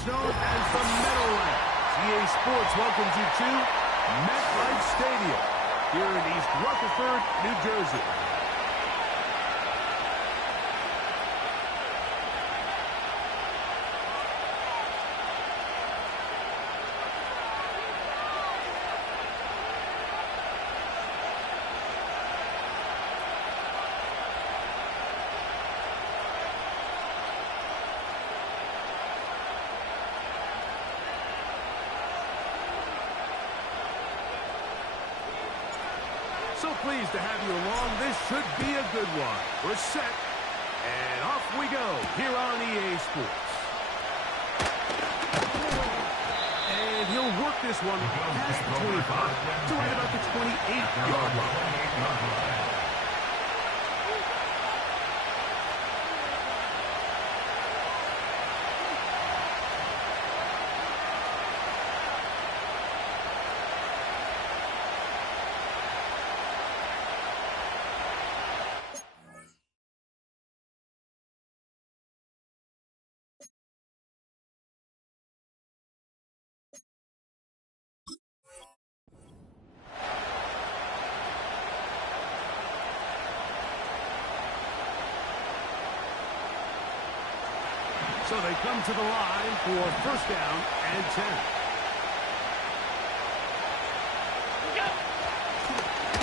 is known as the Meadowlands. EA Sports welcomes you to MetLife Stadium here in East Rutherford, New Jersey. So pleased to have you along. This should be a good one. We're set, and off we go here on EA Sports. And he'll work this one past the 25 to right about the 28-yard line. So they come to the line for first down and 10.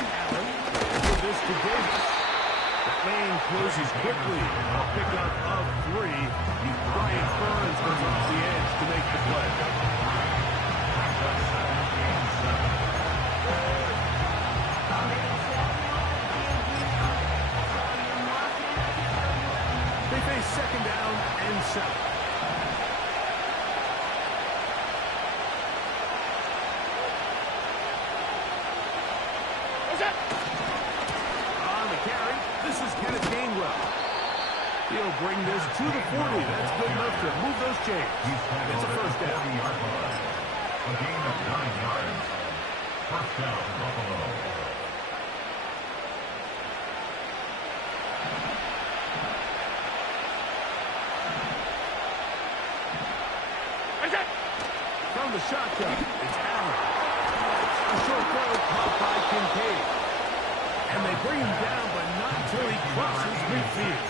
Allen gives this to Davis. The lane closes quickly. A pickup of 3. Bryant Burns goes off the edge to make the play. They face second down and 7. What's that? On the carry, this is Kenneth Gainwell. He'll bring this to the 40. That's good enough to move those chains. It's a first down. A gain of 9 yards. First down, Buffalo. From the shotgun, it's Allen. A short throw caught by Kincaid. And they bring him down, but not until he crosses midfield.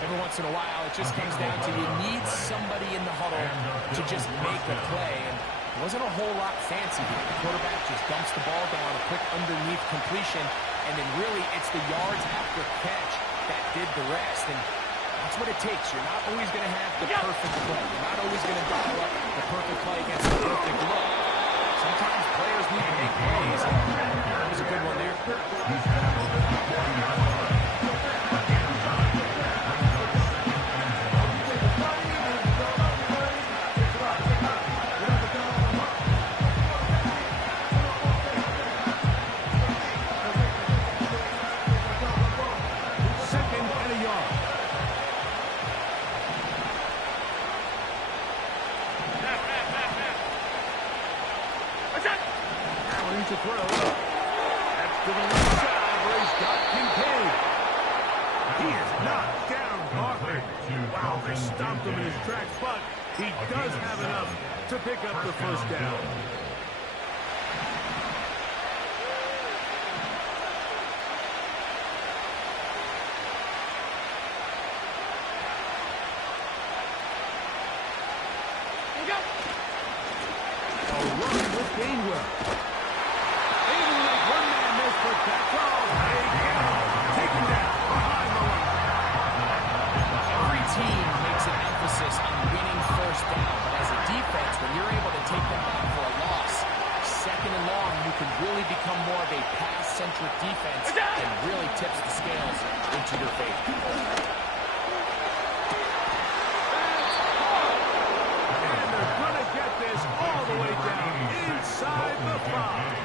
Every once in a while, it just comes down to you need somebody in the huddle to just make a play. And it wasn't a whole lot fancy here. The quarterback just dumps the ball down, a quick underneath completion, and then really it's the yards after catch that did the rest. And that's what it takes. You're not always going to have the perfect play. You're not always going to dial up the perfect play against the perfect look. Sometimes players need to make plays. That was a good one there. To throw. That's to the left side where he's got Kincaid. He is knocked down hard. Wow, they stopped him in his tracks, but he does have enough to pick up the first down. A run with Gainwell. That's all. They get him. Taken down behind the line. Every team makes an emphasis on winning first down, but as a defense, when you're able to take them back for a loss, second and long, you can really become more of a pass-centric defense and really tips the scales into your favor. And they're going to get this all the way down inside the 5.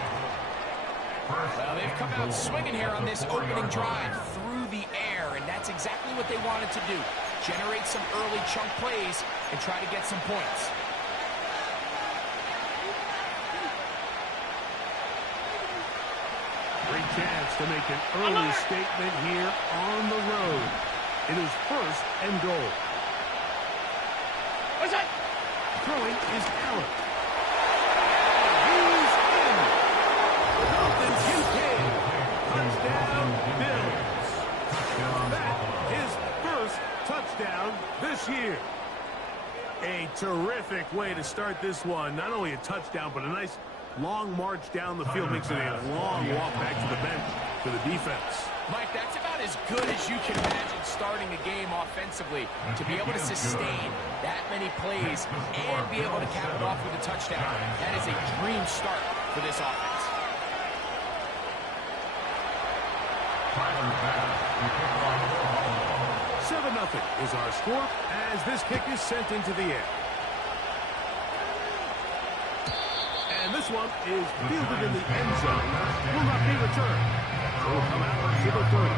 Well, they've come out swinging here on this opening drive through the air, and that's exactly what they wanted to do. Generate some early chunk plays and try to get some points. Great chance to make an early statement here on the road. It is first and goal. Throwing is Allen. He's in. Dalton Kincaid. Touchdown, Bills. That is first touchdown this year. A terrific way to start this one. Not only a touchdown, but a nice long march down the field. Makes it a long walk back to the bench for the defense. Mike, that's about as good as you can imagine starting a game offensively. To be able to sustain that many plays and be able to cap it off with a touchdown, that is a dream start for this offense. 7-0 is our score as this kick is sent into the air. And this one is fielded in the end zone. Will not be returned. It will come out to the 30.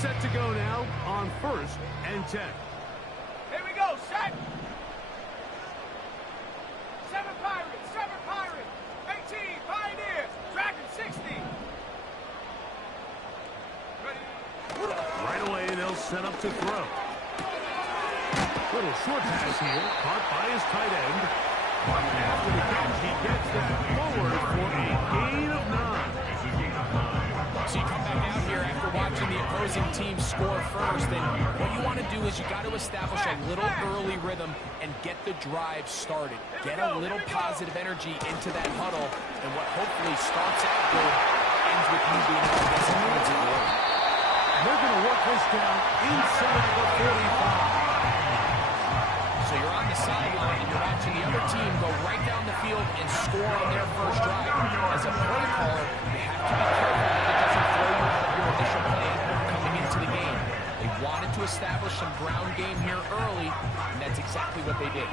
Set to go now on 1st and 10. Here we go, set. 7 Pirates, 18 Pioneers, Dragon 60. Ready? Right away, they'll set up to throw. Little short pass here, caught by his tight end. After the catch, he gets that forward for a gain of 9. So you come back out here after watching the opposing team score first, and what you want to do is you got to establish a little early rhythm and get the drive started. Get a little positive energy into that huddle, and what hopefully starts out good ends with you being able to get some points of glory. And they're going to work this down inside the 45. So you're on the sideline and you're watching the other team go right down the field and score on their first drive. As a play caller, you have to be careful that it doesn't throw you out of your initial plan coming into the game. They wanted to establish some ground game here early, and that's exactly what they did.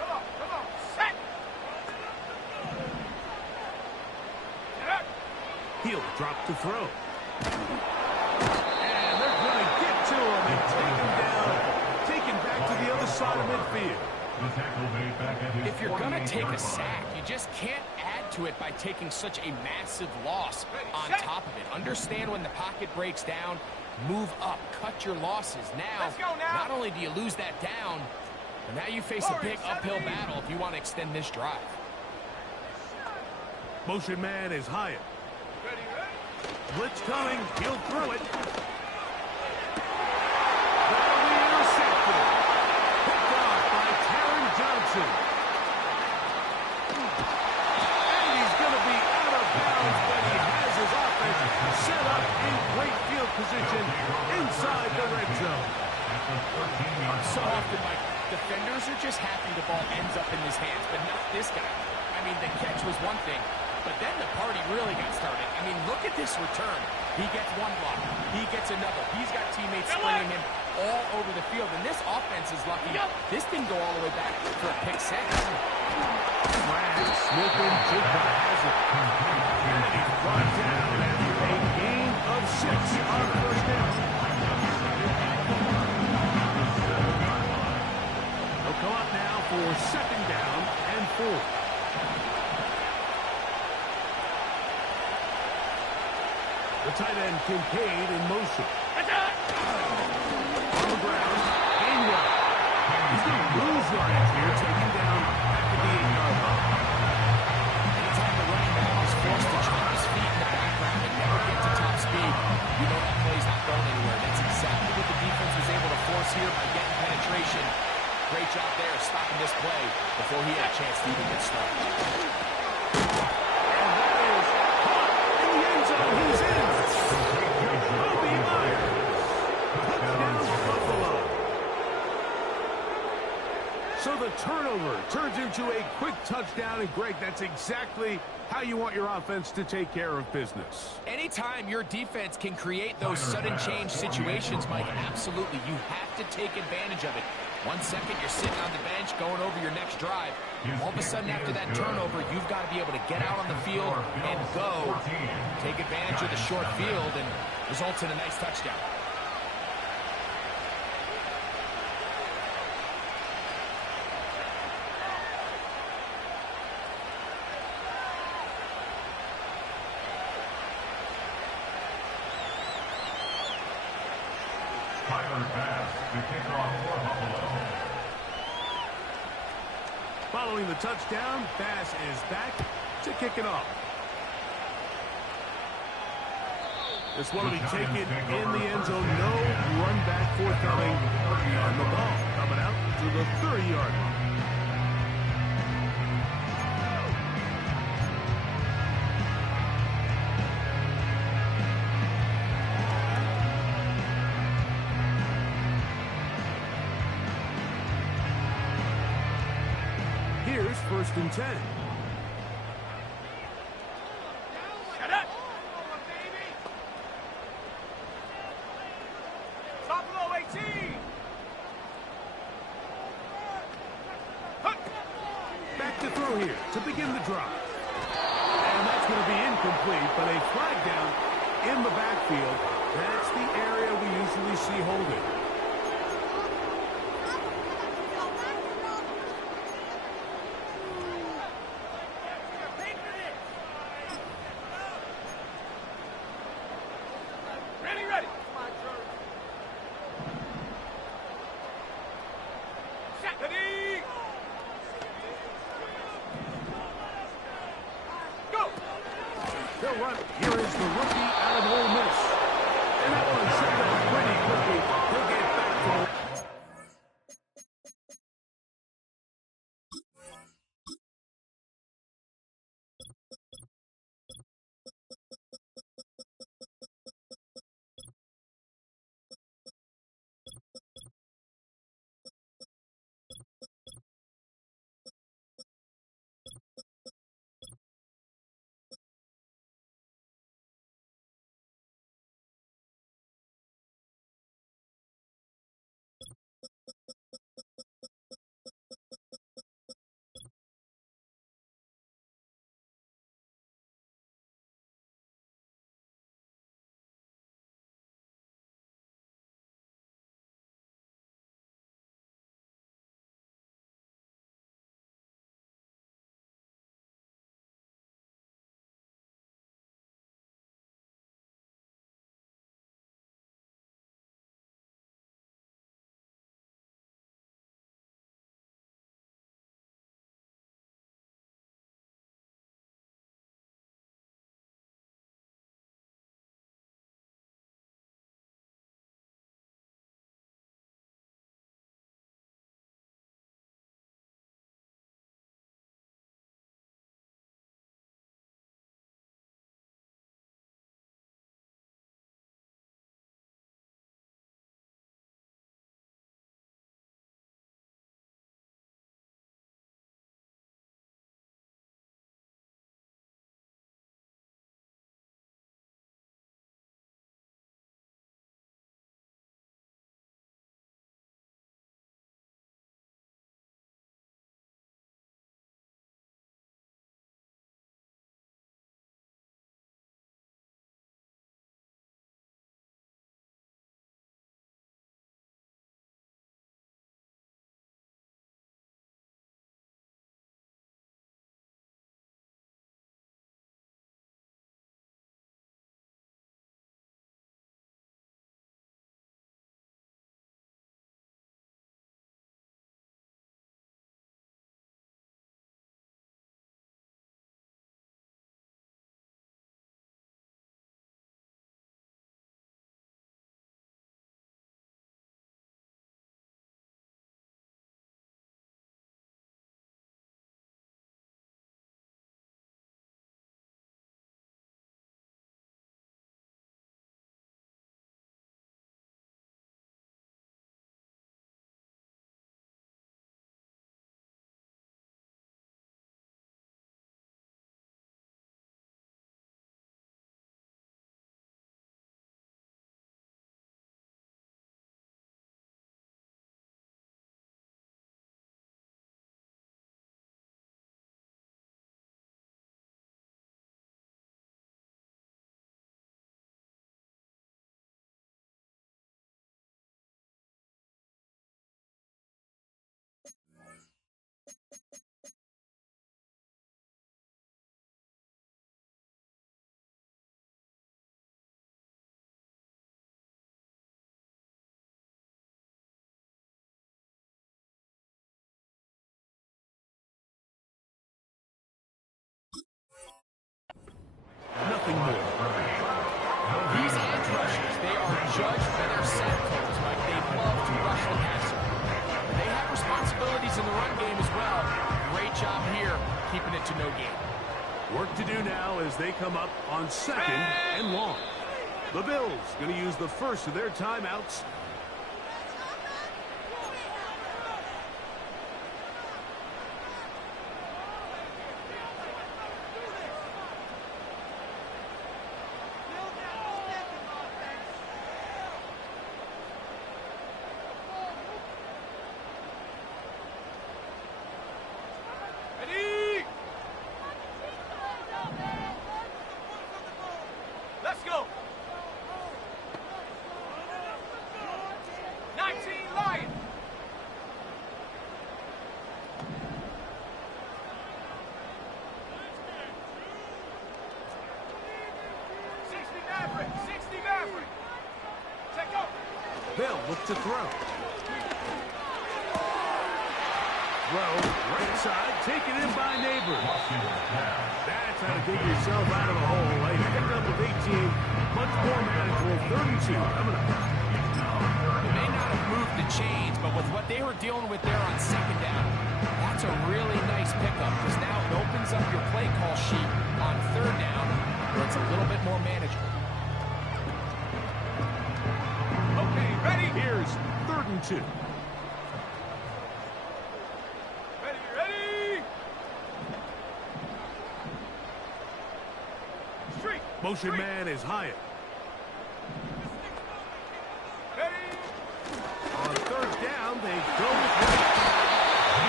Come on, set. He'll drop to throw. And they're going to get to him and take him down. Taken back to the other side of midfield. If you're going to take a sack, you just can't add to it by taking such a massive loss on top of it. Understand when the pocket breaks down, move up, cut your losses. Now, not only do you lose that down, but now you face a big uphill battle if you want to extend this drive. Motion man is Hyatt. Blitz coming. He'll throw it. That'll be intercepted. Picked off by Taron Johnson. And he's going to be out of bounds, but he has his offense set up in great field position inside the red zone. So often, Mike, defenders are just happy the ball ends up in his hands, but not this guy. I mean, the catch was one thing, but then the party really got started. I mean, look at this return. He gets one block. He gets another. He's got teammates springing him all over the field. And this offense is lucky. This didn't go all the way back for a pick six. Flag slipping to the hazard. And he's brought down after a gain of 6 on first down. They'll come up now for 2nd down and 4. The tight end Kincaid in motion. On the ground, Gainwell. He's going to lose yards here, taken down back at the 8-yard line. Anytime the running back is forced to chop his feet in the background and never get to top speed, you know that play's not going anywhere. That's exactly what the defense was able to force here by getting penetration. Great job there stopping this play before he had a chance to even get started. He's in. Kobe Myers. Touchdown, Buffalo. So the turnover turns into a quick touchdown, and Greg, that's exactly how you want your offense to take care of business. Anytime your defense can create those sudden change situations, Mike, absolutely, you have to take advantage of it. 1 second, you're sitting on the bench going over your next drive. All of a sudden, after that turnover, you've got to be able to get out on the field and go. Take advantage of the short field, and results in a nice touchdown. Following the touchdown, Bass is back to kick it off. This one will be taken in the end zone. No run back forthcoming. And the ball coming out to the 30-yard line. Here's 1st and 10. Shut up! Baby! Stop below 18! Back to throw here to begin the drive. And that's going to be incomplete, but a flag down in the backfield. That's the area we usually see holding. Ready! Set! Ready! Go! They'll run. Here is the rookie out of Ole Miss. And that one should have been pretty quickly. He'll get back to Work to do now as they come up on 2nd and long. The Bills going to use the first of their timeouts. Ready? Let's go. 19 Lions. 60 Maverick. 60 Maverick. Check up. They'll look to throw. Throw, right side, taken in by Neighbors. That's how to dig yourself out of a hole. A pickup of 18, much more manageable. 32 coming up. They may not have moved the chains, but with what they were dealing with there on 2nd down, that's a really nice pickup because now it opens up your play call sheet on 3rd down where it's a little bit more manageable. Okay, ready? Here's 3rd and 2. Ready, ready. Street. Motion man is Hyatt. Ready. On 3rd down, they go with it.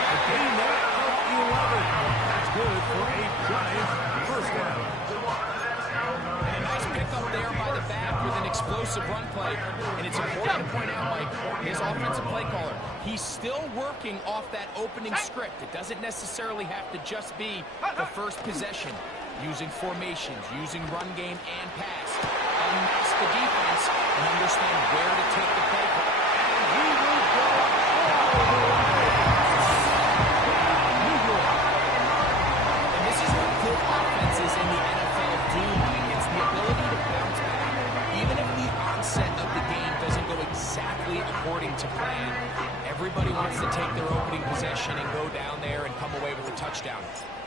A gain there of 11. That's good for a Giants 1st down. And a nice pickup there by the back with an explosive run play. And it's important to point out, Mike, his offensive play caller, he's still working off that opening script. It doesn't necessarily have to just be the first possession. Using formations, using run game and pass. Unmask the defense and understand where to take the play call. He will go all the way. New York. And this is what good offenses in the NFL do, Mike. It's the ability to bounce back. Even if the onset of the game doesn't go exactly according to plan, everybody wants to take their opening possession and go down there and come away with a touchdown.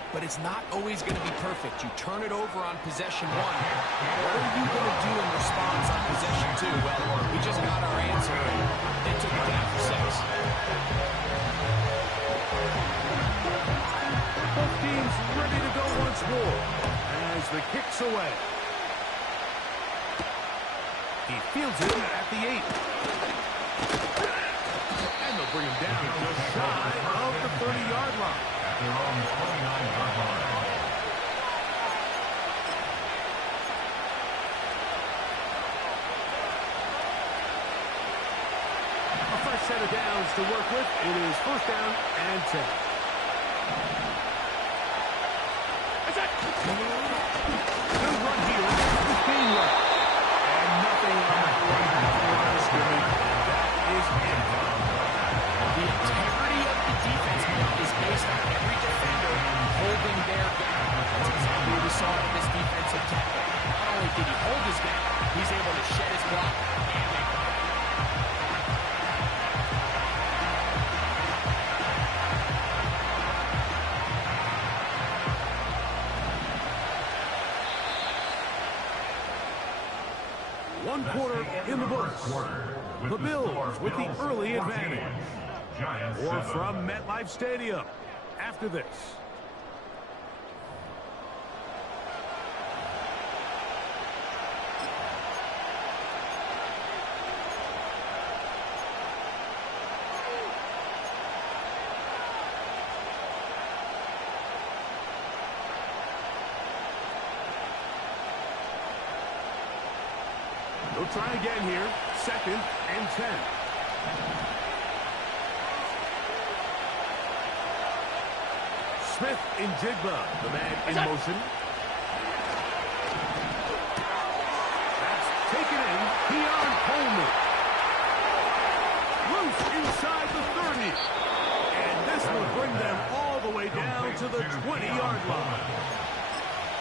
But it's not always going to be perfect. You turn it over on possession 1. What are you going to do in response on possession 2? Well, we just got our answer, and they took it down for 6. Both teams ready to go once more as the kick's away. He fields it at the 8. And they'll bring him down just shy of the 30-yard line. Their own 29-yard line. A fresh set of downs to work with. It is 1st down and 10. Good run here. It's being run. And nothing on that run line of scrimmage. That is it. The integrity of the defense is based on every defender holding their ground. That's exactly what we saw in this defensive tackle. Not only did he hold his ground, he's able to shed his block and make the play. One quarter in the books. The Bills with the early advantage. Or from MetLife Stadium after this. They'll try again here. 2nd and 10. Smith in Jigba, the man in motion. That's taken in. Keon Coleman. Loose inside the 30. And this will bring them all the way down to the 20-yard line.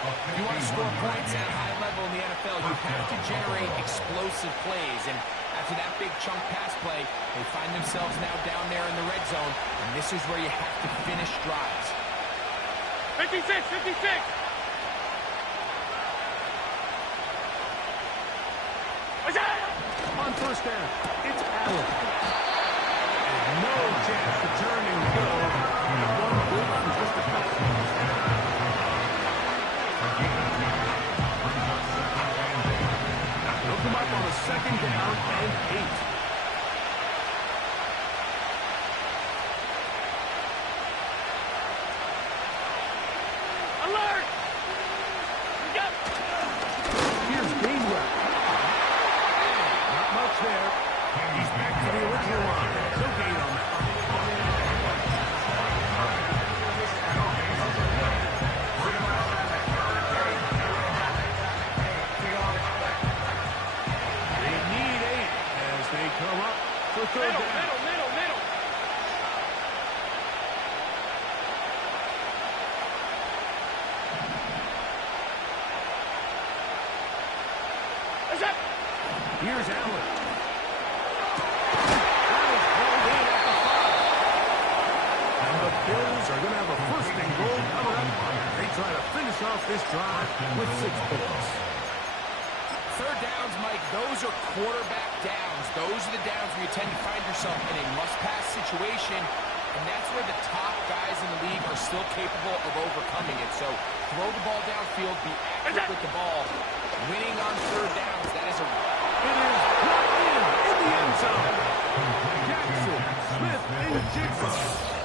If you want to score points at a high level in the NFL, you have to generate explosive plays. And after that big chunk pass play, they find themselves now down there in the red zone. And this is where you have to finish drives. 56, 56. On first down, it's Allen. And no chance to turn and go. One good for just a couple. They'll come up on a second down and 8. Alert! Yep. Here's Gainwell. Not much there. He's back to the original line. No gain on that. They need 8 as they come up for third down. Middle. Here's Allen. Allen's hauled in at the 5. And the Bills are going to have a first and goal coming up. They try to finish off this drive with 6 points. Third downs, Mike, those are quarterback downs. Those are the downs where you tend to find yourself in a must-pass situation, and that's where the top guys in the league are still capable of overcoming it. So throw the ball downfield, be accurate with the ball. Winning on third downs, that is a... It is brought in the end zone. Jackson, Smith, and Jigsaw.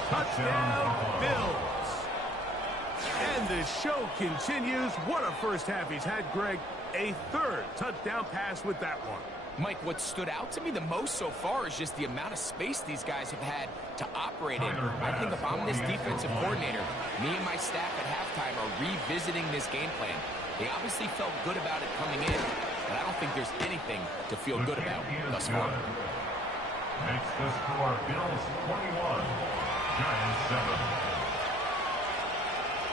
Touchdown, Bills. And the show continues. What a first half he's had, Greg. A third touchdown pass with that one. Mike, what stood out to me the most so far is just the amount of space these guys have had to operate in. I think if I'm this defensive coordinator, me and my staff at halftime are revisiting this game plan. They obviously felt good about it coming in, but I don't think there's anything to feel good about thus far. Makes the score Bills 21, Giants 7.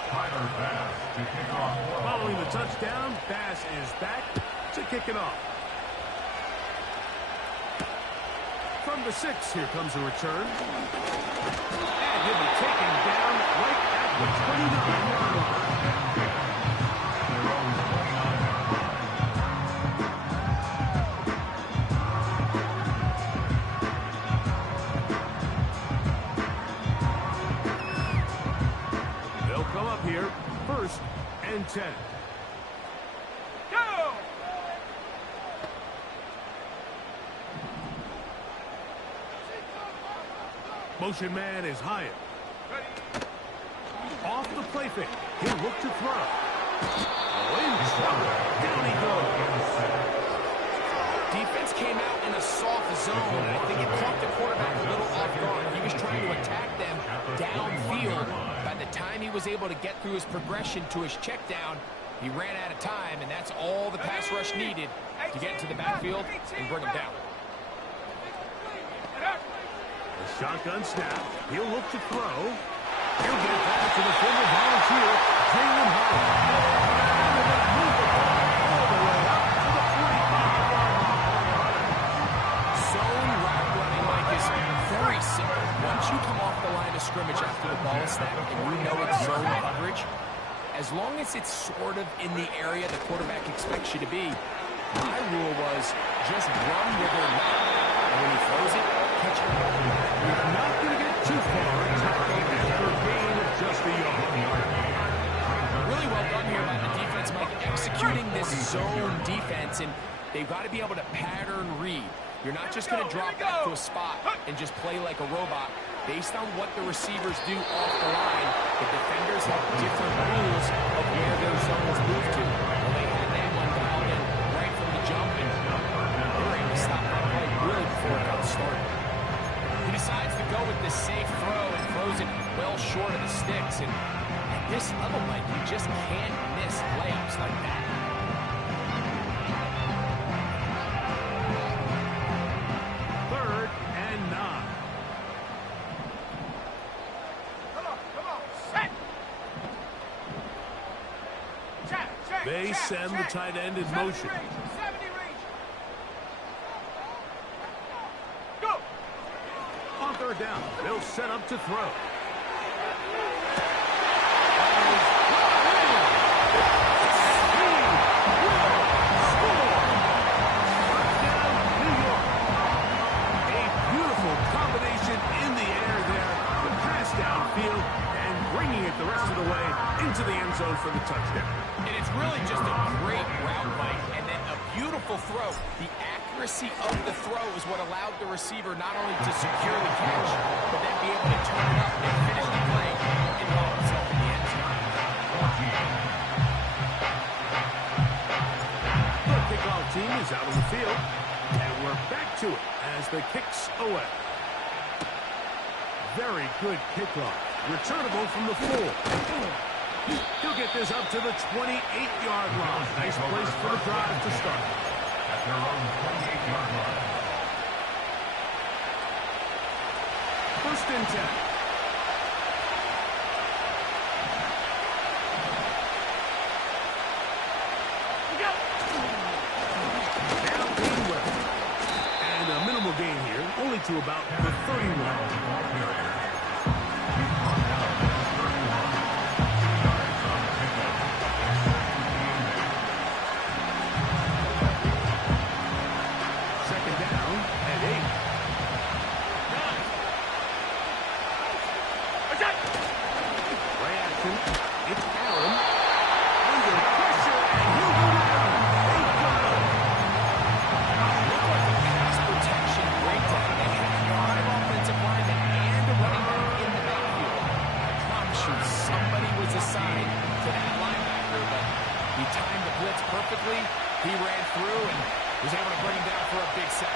Tyler Bass to kick off. Following the touchdown, Bass is back to kick it off. From the 6, here comes a return. And he'll be taken down right at the 29-yard line. They'll come up here, 1st and 10. Go! Motion man is Hyatt. Ready? Off the play fake. He'll look to throw. In trouble. Down he goes. Defense came out in a soft zone. I think it caught the quarterback a little off guard. He was trying to attack them downfield. By the time he was able to get through his progression to his check down, he ran out of time, and that's all the pass rush needed to get to the backfield and bring him down. The shotgun snap. He'll look to throw. He'll get back to the former volunteer, Jalen Hyatt. Move the ball all the way up to the 45-yard line. Zone route running, Mike, is very simple. Once you come off the line of scrimmage after the ball is snapped and you know it's zone coverage, as long as it's sort of in the area the quarterback expects you to be, my rule was just run with or not. And when he throws it, catch it. You're not going to get too far after a gain of just a yard. Really well done here by the defense, Mike, executing this zone defense, and they've got to be able to pattern read. You're not just going to drop back to a spot and just play like a robot. Based on what the receivers do off the line, the defenders have different rules of where their zones move to. Well, they had that one dialed in right from the jump, and they were able to stop that play really before it got started. He decides to go with this safe throw and throws it well short of the sticks. And at this level, Mike, you just can't miss layups like that. Third and 9. Come on, set! Check, They send the tight end in motion. 70 range. Go! On third down, they'll set up to throw. for the touchdown. And it's really just a great route, Mike, and then a beautiful throw. The accuracy of the throw is what allowed the receiver not only to secure the catch, but then be able to turn it up and finish the play and haul himself in the end zone. The kickoff team is out on the field, and we're back to it as the kick's away. Very good kickoff. Returnable from the 4. He'll get this up to the 28-yard line. Nice place for the drive to start. At their own 28-yard line. First and 10. Now gain well. And a minimal gain here, only to about the 31. He ran through and was able to bring him down for a big sack.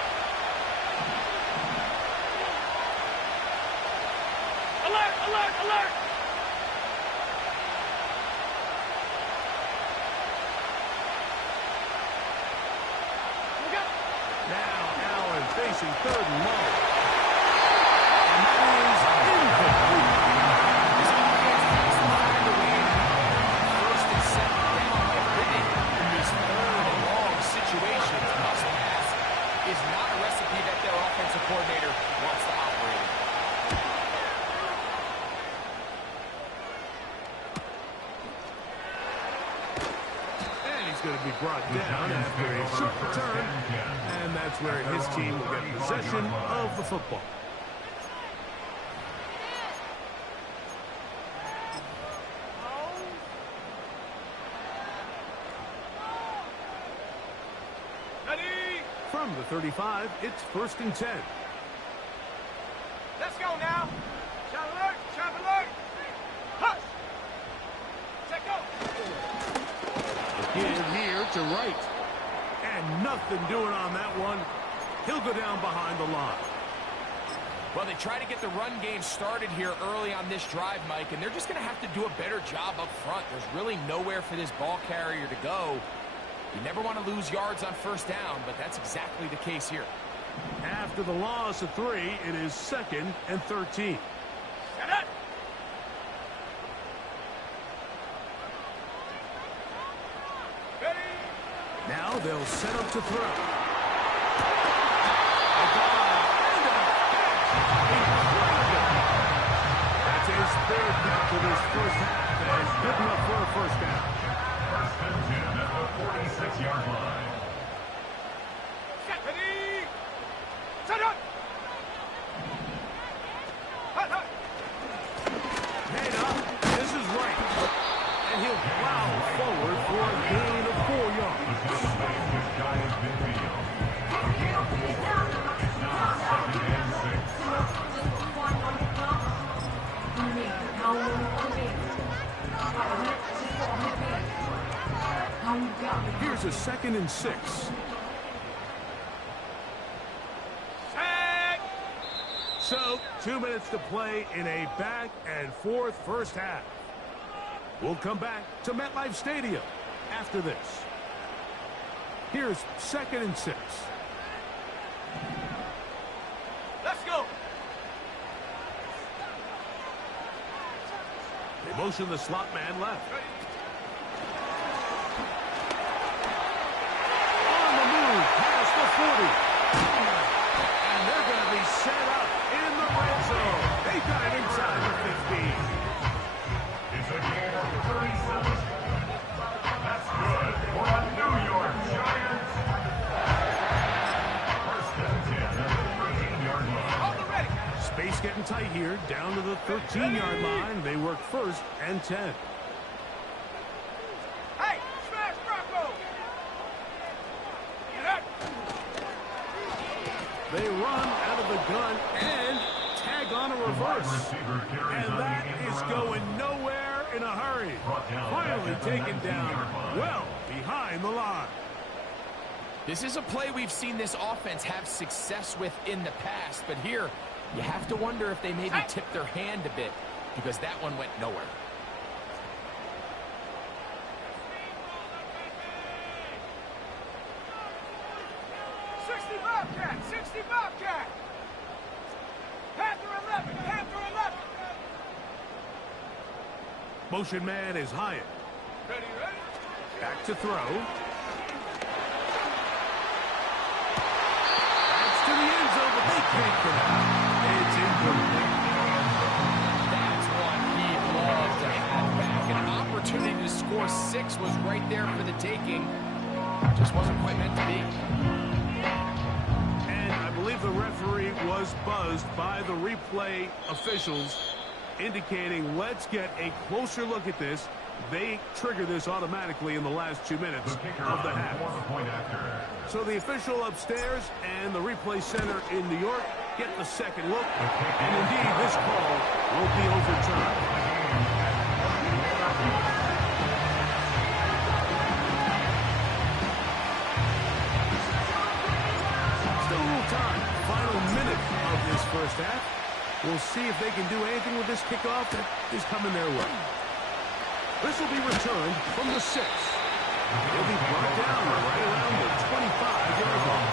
Alert, alert, alert! Now Allen facing 3rd and long. And that is incomplete. This offense has to find a way to first and second down by winning in these 3rd and long situations. Must pass is not a recipe that their offensive coordinator wants to operate in. And he's going to be brought down after a short return. And that's where his team will get possession of the football. From the 35, it's 1st and 10. Let's go now. Shot alert, shot alert. Hush. Set go. Again here to right. And nothing doing on that one. He'll go down behind the line. Well, they try to get the run game started here early on this drive, Mike, and they're just going to have to do a better job up front. There's really nowhere for this ball carrier to go. You never want to lose yards on 1st down, but that's exactly the case here. After the loss of 3, it is 2nd and 13. Set it. Ready. Now they'll set up to throw. That's his 3rd catch of his 1st half, and it's good enough for a 1st down. 1st and 10 at the 46-yard line. Set ready. Set up. Hut, hut. Head up. This is right. And he'll plow forward for a gain of 4 yards. This guy has been video. It's now 2nd and 6. Here's a 2nd and 6. Set. So, 2 minutes to play in a back and forth 1st half. We'll come back to MetLife Stadium after this. Here's 2nd and 6. Let's go. They motion the slot man left. On the move, past the 40. And they're going to be set up in the red zone. They got it inside the 15. It's a gain of 37. That's good for a New York Giants. 1st and 10 at the 13-yard line. Hold the ready. Space getting tight here, down to the 13-yard line. They work 1st and 10. They run out of the gun and tag on a reverse. And that is going nowhere in a hurry. Finally taken down well behind the line. This is a play we've seen this offense have success with in the past, but here you have to wonder if they maybe tipped their hand a bit because that one went nowhere. 60 Bobcat! 60 Bobcat! Panther 11! Panther 11! Motion man is Hyatt. Ready, ready? Back to throw. That's to the end zone, but they can't connect. It's incomplete. That's one he'd love to have back. An opportunity to score 6 was right there for the taking. Just wasn't quite meant to be. And I believe the referee was buzzed by the replay officials, indicating let's get a closer look at this. They trigger this automatically in the last 2 minutes of the half. So the official upstairs and the replay center in New York get the second look. And indeed, this call will be overturned. Still a little time. Final minute of this first half. We'll see if they can do anything with this kickoff that is coming their way. This will be returned from the 6. It'll be brought down right around the 25-yard line.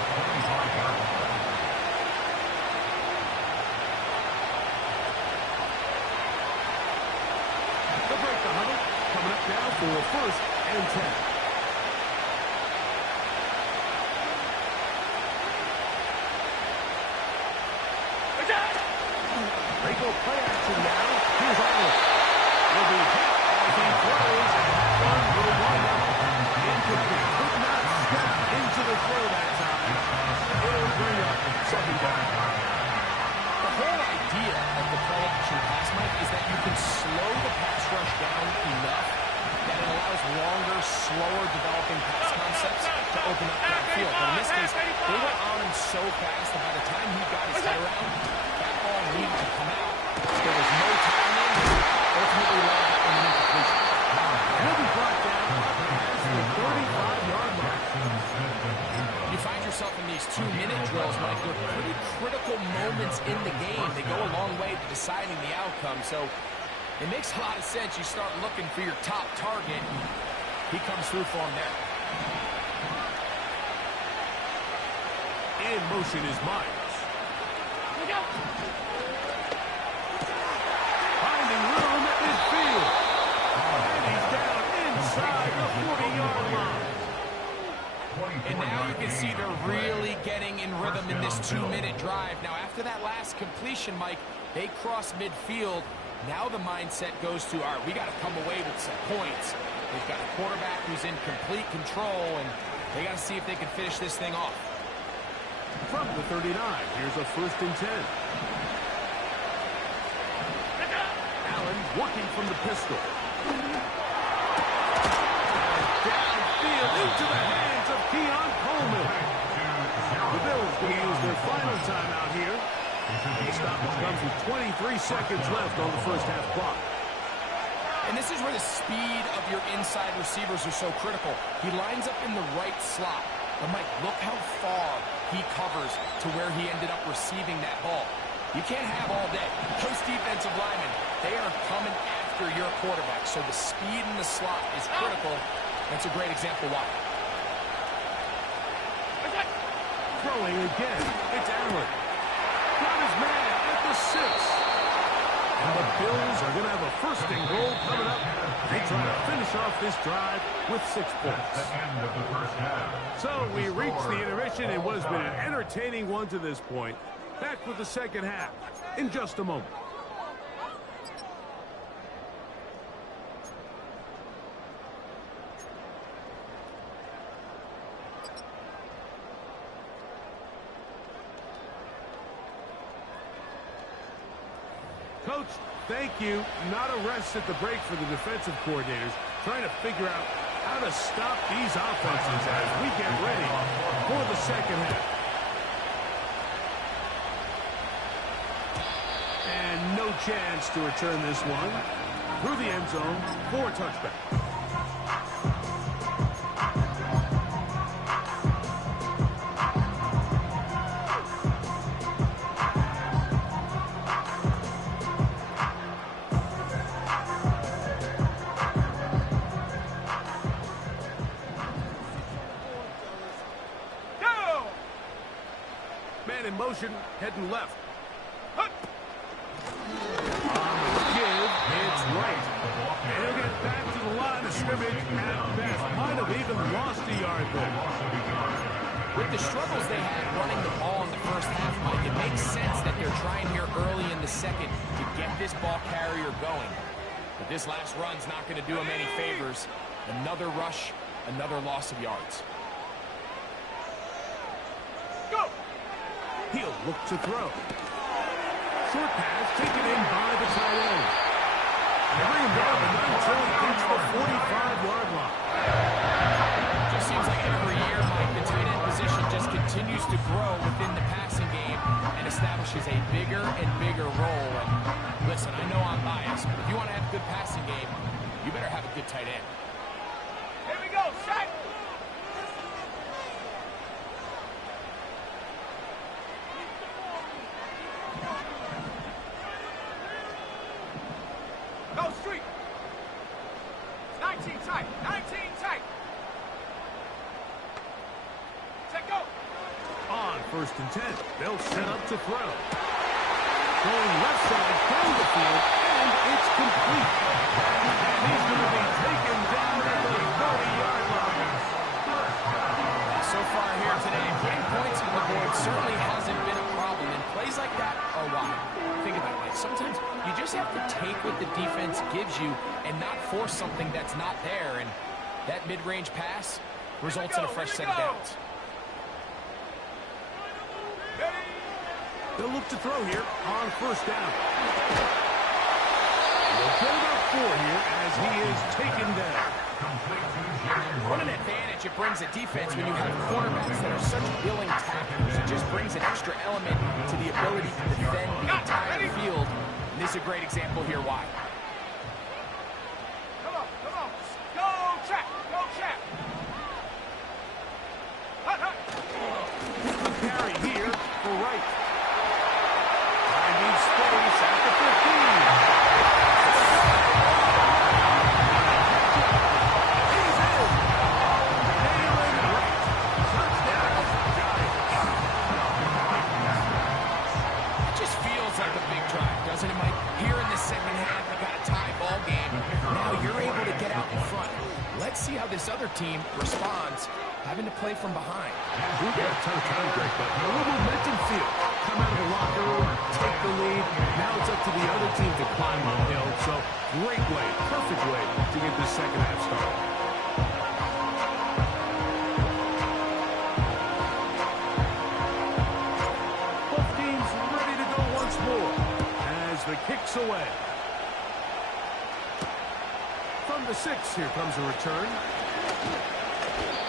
They'll break the huddle. Coming up now for a 1st and 10. They go play action now. Here's Arnold. Will be hit as he throws, and that one will wind up incomplete. Could not step into the throw that time. It'll bring up 2nd down. The whole idea of the play action pass, Mike, is that you can slow the pass rush down enough that it allows longer, slower developing pass concepts to open up downfield. But in this case, they went on him so fast that by the time he got his head around, that ball needed to come out. There was no time in. Ultimately led in an incompletion. He'll be brought down as the 35-yard line. You find yourself in these 2-minute drills, Mike. They're pretty critical moments in the game. They go a long way to deciding the outcome. So it makes a lot of sense. You start looking for your top target. He comes through for him there. In motion is Myers. Finding room at midfield. And he's down inside the 40-yard line. And now you can see they're really getting in rhythm in this 2-minute drive. Now, after that last completion, Mike, they cross midfield. Now the mindset goes to, all right, we got to come away with some points. They've got a quarterback who's in complete control, and they got to see if they can finish this thing off. From the 39, here's a 1st and 10. Allen working from the pistol. Downfield into the hands of Keon Coleman. The Bills going to use their final timeout here. The stoppage comes with 23 seconds left on the first half clock. And this is where the speed of your inside receivers are so critical. He lines up in the right slot. But, Mike, look how far he covers to where he ended up receiving that ball. You can't have all day. Those defensive linemen, they are coming after your quarterback. So the speed in the slot is critical. That's a great example why. Throwing again, it's Allen. Got his man at the 6. And the Bills are going to have a 1st and goal coming up. They try to finish off this drive with 6 points. So we reach the intermission in what has been an entertaining one to this point. Back with the second half in just a moment. Coach, thank you. Not a rest at the break for the defensive coordinators, trying to figure out how to stop these offenses as we get ready for the second half. chance to return this one through the end zone for a touchback. Man in motion, heading left. On the give, it's right. And he'll get back to the line of scrimmage at best. Might have even lost a yard there. With the struggles they had running the ball in the first half, Mike, it makes sense that they're trying here early in the second to get this ball carrier going. But this last run's not going to do him any favors. Another rush, another loss of yards. Go! He'll look to throw. Short pass taken in by the tight end. They bring him down until he gets the 45-yard line. Just seems like every year, Mike, the tight end position just continues to grow within the passing game and establishes a bigger and bigger role. And listen, I know I'm biased, but if you want to have a good passing game, you better have a good tight end. Here we go, set! Go street! 19 tight, 19 tight! Set go! On 1st and 10, they'll set up to throw. Going left side down the field, and it's complete. And he's going to be taken down at the 30-yard line. So far here today, putting points on the board certainly hasn't been a problem, and plays like that are why. Think about it, Mike. Sometimes you just have to take what the defense gives you and not force something that's not there, and that mid-range pass results in a fresh set of downs. They'll look to throw here on 1st down. They'll get about 4 here as he is taken down. What an advantage it brings a defense when you have quarterbacks that are such willing tacklers. It just brings an extra element to the ability to defend the entire field. And this is a great example here why. Come on, come on! Go check! Go check! Hut, hut! Carry here for right. Finding space at the 15. He's in. Nailing right. Touchdown, Giants. It just feels like a big drive, doesn't it, Mike? Here in the second half, you got a tie ball game. Now you're able to get out in front. Let's see how this other team responds, having to play from behind. We've got a ton of time, Greg, but a little momentum feel. Come out of the locker room, take the lead. Now it's up to the other team to climb uphill. So great way, perfect way to get this second half started. Both teams ready to go once more as the kick's away. From the 6, here comes a return.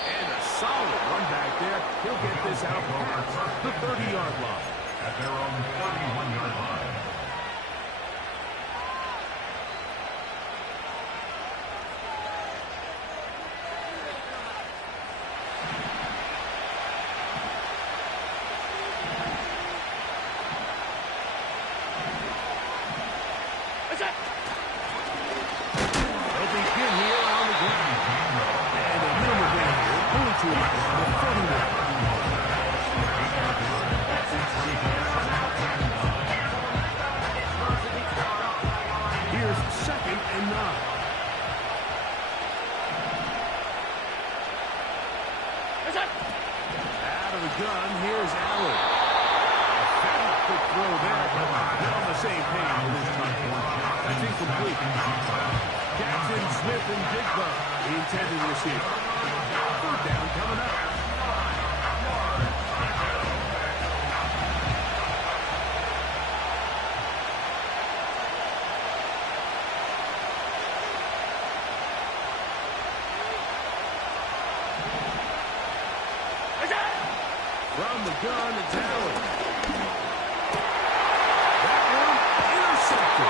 And a solid run back there. He'll get this out past the 30-yard line. At their own 31-yard line. They'll be pinned here on the ground. And a minimal gain here. Only to the 31. Here's 2nd and 9. Out of the gun, here's Allen. A quick throw there, but they're on the same page with this time. That's incomplete. Jackson, Smith, and Jigba, the intended receiver. 3rd down coming up. From the gun, it's Allen. That one intercepted.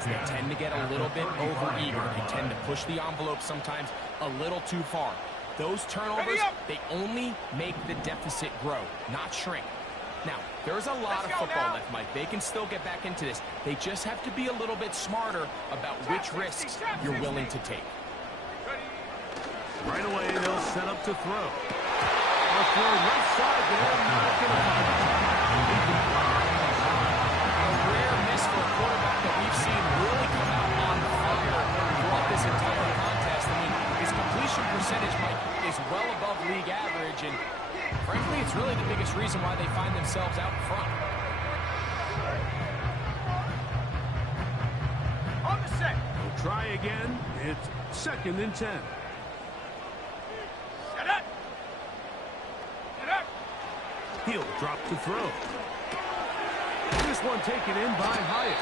offense, they tend to get a little bit over-eager. They tend to push the envelope sometimes a little too far. Those turnovers, they only make the deficit grow, not shrink. Now, there's a lot of football left, Mike. They can still get back into this. They just have to be a little bit smarter about which risks you're willing to take. Right away, they'll set up to throw. A throw left side there, not going to find it. A rare miss for a quarterback that we've seen really come out on fire throughout this entire contest. I mean, his completion percentage, Mike, is well above league average, and frankly, it's really the biggest reason why they find themselves out in front. On the set. We'll try again. It's 2nd and 10. Set up. Set up. He'll drop to throw. This one taken in by Hyatt.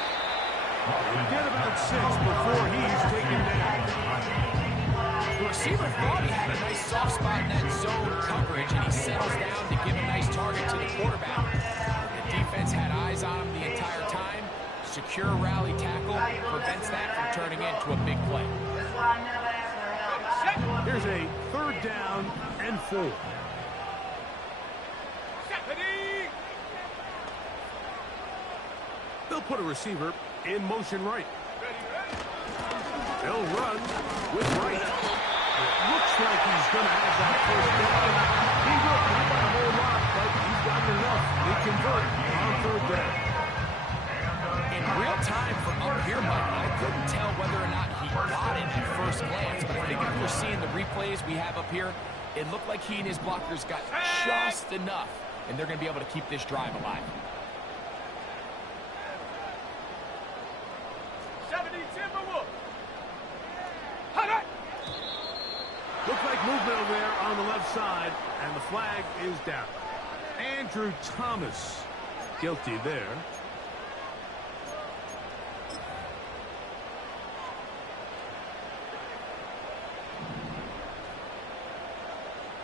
Get about 6 before he's taken down. The receiver thought he had a nice soft spot in that zone coverage, and he settles down to give a nice target to the quarterback. The defense had eyes on him the entire time. Secure rally tackle prevents that from turning into a big play. Here's a 3rd down and 4. They'll put a receiver in motion right. They'll run with right. It looks like he's going to have that 1st down. He will not by a whole lot, but he's got enough. They convert on 3rd down. In real time from up here, Mike, I couldn't tell whether or not he got it at first glance, but I think after seeing the replays we have up here, it looked like he and his blockers got just enough, and they're going to be able to keep this drive alive. 70 Timberwolves. Looks like movement over there on the left side, and the flag is down. Andrew Thomas guilty there.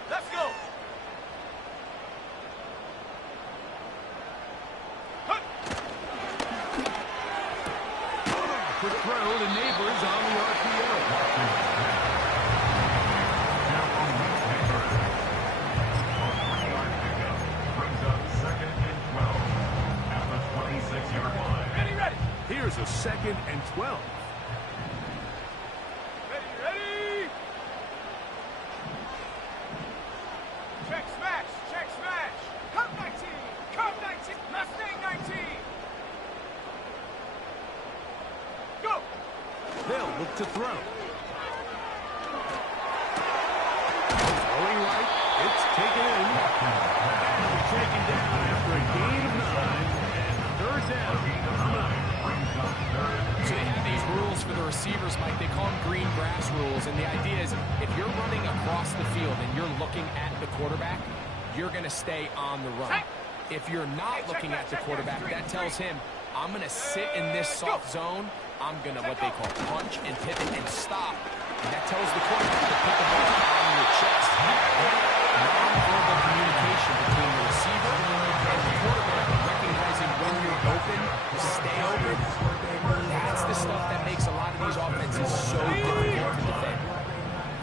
Let's go. Quick throw to Neighbors on the RPO. Here's a 2nd and 12. Ready, ready. Check smash, check smash. Come 19, come 19. Mustang 19. Go. They'll look to throw. Throwing right. It's taken in. And taken down after a gain of 9. And 3rd down. 9. So they have these rules for the receivers, Mike. They call them green grass rules, and the idea is if you're running across the field and you're looking at the quarterback, you're going to stay on the run. If you're not looking at the quarterback, that tells him, I'm going to sit in this soft zone. I'm going to, what they call, punch and pivot and stop. And that tells the quarterback to put the ball on your chest. Non-verbal communication between the receiver and the quarterback, recognizing when you're open, stay open. That's the stuff that makes a lot of these offenses so difficult to defend.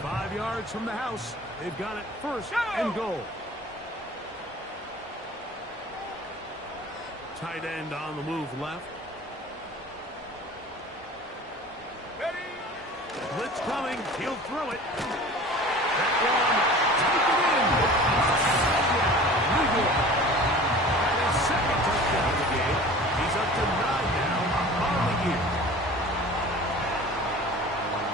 5 yards from the house. They've got it 1st and goal. Tight end on the move left. Ready. Blitz coming. He'll throw it. That one. Take it in. And his 2nd touchdown of the game. He's up to 9 now on the year.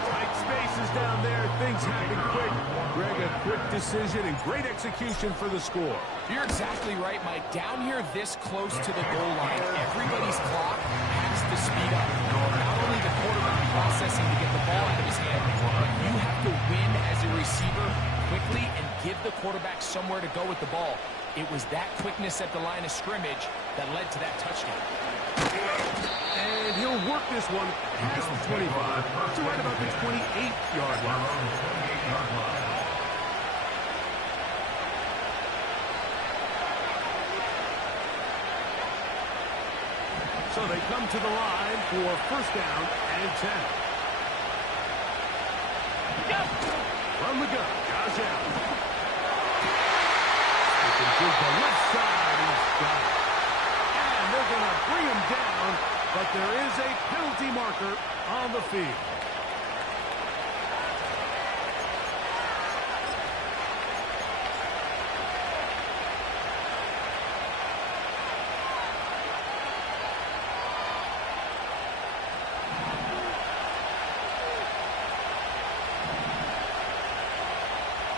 Tight spaces down there. Things happen quick. Greg, a quick decision and great execution for the score. You're exactly right, Mike. Down here this close to the goal line, everybody's clock has to speed up. Not only the quarterback processing to get the ball out of his hand, but you have to win as a receiver quickly and give the quarterback somewhere to go with the ball. It was that quickness at the line of scrimmage that led to that touchdown. And he'll work this one past the 25 to right about the 28-yard line. So they come to the line for first down and 10. From the gun, Josh Allen. He can take the left side. He's got it. And they're going to bring him down, but there is a penalty marker on the field.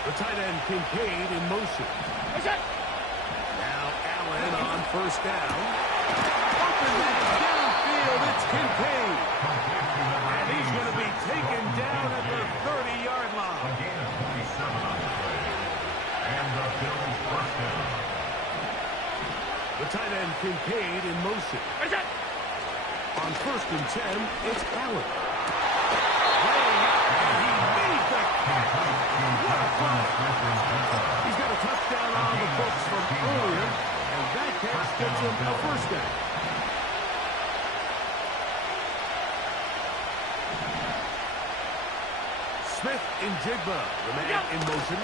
The tight end Kincaid in motion. Now Allen on first down. Open man downfield, it's Kincaid. And he's going to be taken down at the 30-yard line. And the Bills first down. The tight end Kincaid in motion. On first and 10, it's Allen. Laying out, and he made the catch. What a play. He's got a touchdown on the books from earlier, and that catch gets him a first down. Smith in Jigba, the man in motion.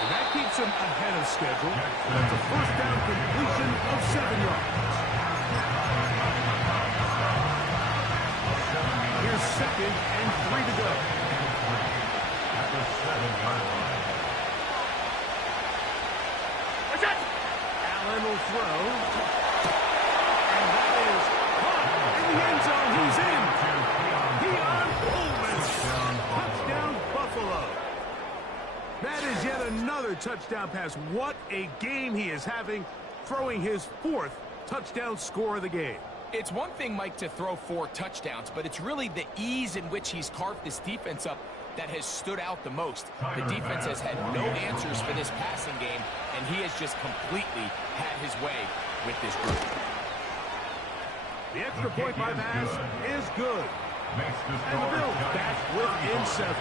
And that keeps him ahead of schedule. That's a first down completion of 7 yards. Here's second and 3 to go. At the 7-yard line. Allen will throw. And that is caught in the end zone. He's in. Deion Coleman. Touchdown, Buffalo. That is yet another touchdown pass. What a game he is having, throwing his 4th touchdown score of the game. It's one thing, Mike, to throw 4 touchdowns, but it's really the ease in which he's carved this defense up that has stood out the most. The defense has had no answers for this passing game, and he has just completely had his way with this group. The extra point by pass is good. Makes the And the Bills back within 7.